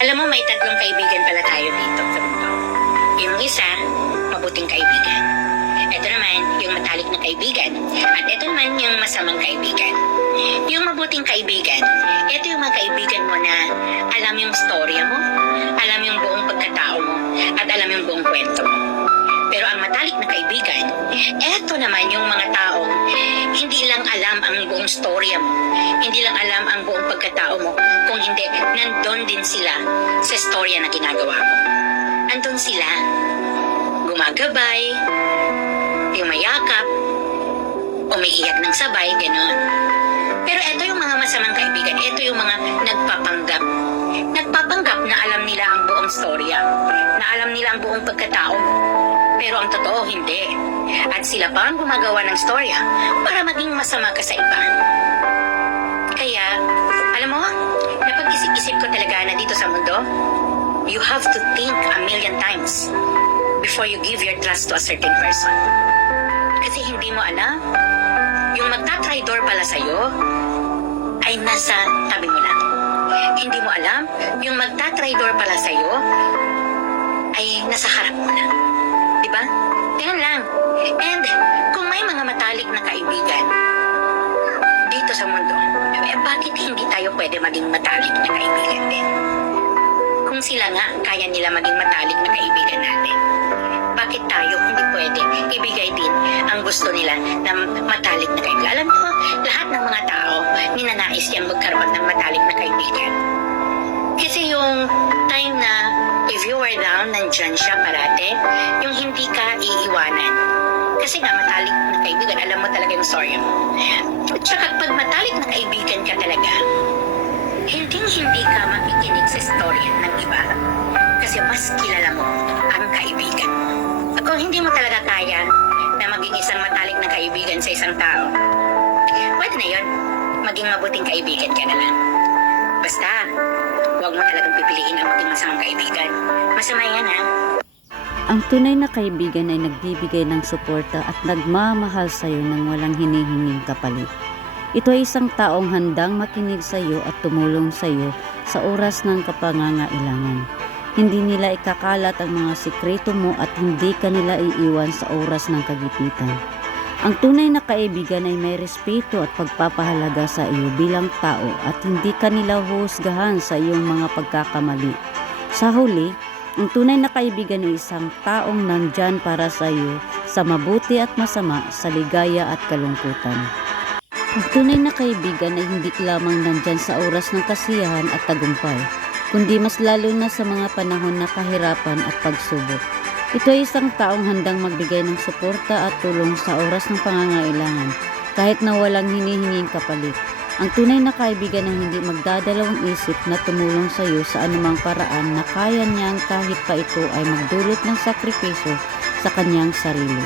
Alam mo, may tatlong kaibigan pala tayo dito sa mundo. Yung isa, mabuting kaibigan. Ito naman, yung matalik na kaibigan. At ito naman, yung masamang kaibigan. Yung mabuting kaibigan, ito yung mga kaibigan mo na alam yung storya mo, alam yung buong pagkatao mo, at alam yung buong kwento mo. Pero ang matalik na kaibigan, eto naman yung mga taong hindi lang alam ang buong storya mo, hindi lang alam ang buong pagkatao mo, kung hindi, nandun din sila sa storya na ginagawa mo. Andun sila, gumagabay, yumayakap, umiiyak ng sabay, gano'n. Pero eto yung mga masamang kaibigan, eto yung mga nagpapanggap. Nagpapanggap na alam nila ang buong storya, na alam nila ang buong pagkatao mo. Pero ang totoo, hindi. At sila pa ang gumagawa ng storya para maging masama ka sa iba. Kaya, alam mo, napag-isip-isip ko talaga na dito sa mundo, you have to think a million times before you give your trust to a certain person. Kasi hindi mo alam, yung magtatraidor pala sa'yo ay nasa tabi mo lang. Hindi mo alam, yung magtatraidor pala sa'yo ay nasa harap mo lang. Diba? Ganun lang. And kung may mga matalik na kaibigan dito sa mundo, bakit hindi tayo pwede maging matalik na kaibigan din? Kung sila nga, kaya nila maging matalik na kaibigan natin, bakit tayo hindi pwede ibigay din ang gusto nila na matalik na kaibigan? Alam mo, lahat ng mga tao ninanais yang magkaroon ng matalik na kaibigan. Kasi yung time na if you were down, nandyan siya parate, yung hindi ka iiwanan. Kasi nga, matalik na kaibigan, alam mo talaga yung story mo. At saka pag matalik na kaibigan ka talaga, hindi ka makikinig sa story ng iba. Kasi mas kilala mo ang kaibigan mo. At kung hindi mo talaga kaya na maging isang matalik na kaibigan sa isang tao, pwede na yun, maging mabuting kaibigan ka na lang. Basta, huwag mo talagang pipiliin ang maging masamang kaibigan. Masama yan, ha? Ang tunay na kaibigan ay nagbibigay ng suporta at nagmamahal sa iyo nang walang hinihinging kapalit. Ito ay isang taong handang makinig sa iyo at tumulong sa iyo sa oras ng kapangangailangan. Hindi nila ikakalat ang mga sikreto mo at hindi ka nila iiwan sa oras ng kagipitan. Ang tunay na kaibigan ay may respeto at pagpapahalaga sa iyo bilang tao at hindi ka nila huhusgahan sa iyong mga pagkakamali. Sa huli, ang tunay na kaibigan ay isang taong nandyan para sa iyo sa mabuti at masama, sa ligaya at kalungkutan. Ang tunay na kaibigan ay hindi lamang nandyan sa oras ng kasiyahan at tagumpay, kundi mas lalo na sa mga panahon na kahirapan at pagsubok. Ito ay isang taong handang magbigay ng suporta at tulong sa oras ng pangangailangan, kahit na walang hinihinging kapalit. Ang tunay na kaibigan ay hindi magdadalawang isip na tumulong sa iyo sa anumang paraan na kaya niyang kahit pa ito ay magdulot ng sakripisyo sa kanyang sarili.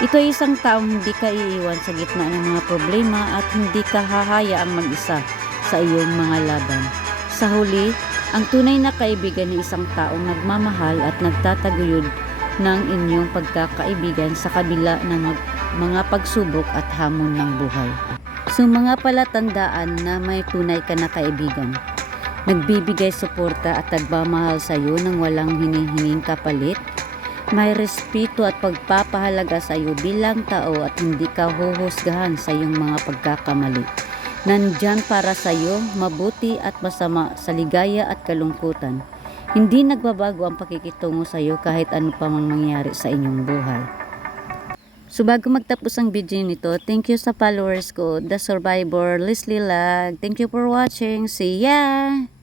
Ito ay isang taong hindi ka iiwan sa gitna ng mga problema at hindi ka hahayaang mag-isa sa iyong mga laban. Sa huli, ang tunay na kaibigan ay isang taong nagmamahal at nagtataguyod ng inyong pagkakaibigan sa kabila ng mga pagsubok at hamon ng buhay. So mga palatandaan na may tunay ka na kaibigan, nagbibigay suporta at nagmamahal sa iyo nang walang hinihinging kapalit, may respeto at pagpapahalaga sa iyo bilang tao at hindi ka huhusgahan sa iyong mga pagkakamali. Nandyan para sa iyo, mabuti at masama, sa ligaya at kalungkutan. Hindi nagbabago ang pakikitungo sa iyo kahit ano pa mang mangyari sa inyong buhay. So bago magtapos ang video nito, thank you sa followers ko, The Survivor, Leslie Lag. Thank you for watching. See ya!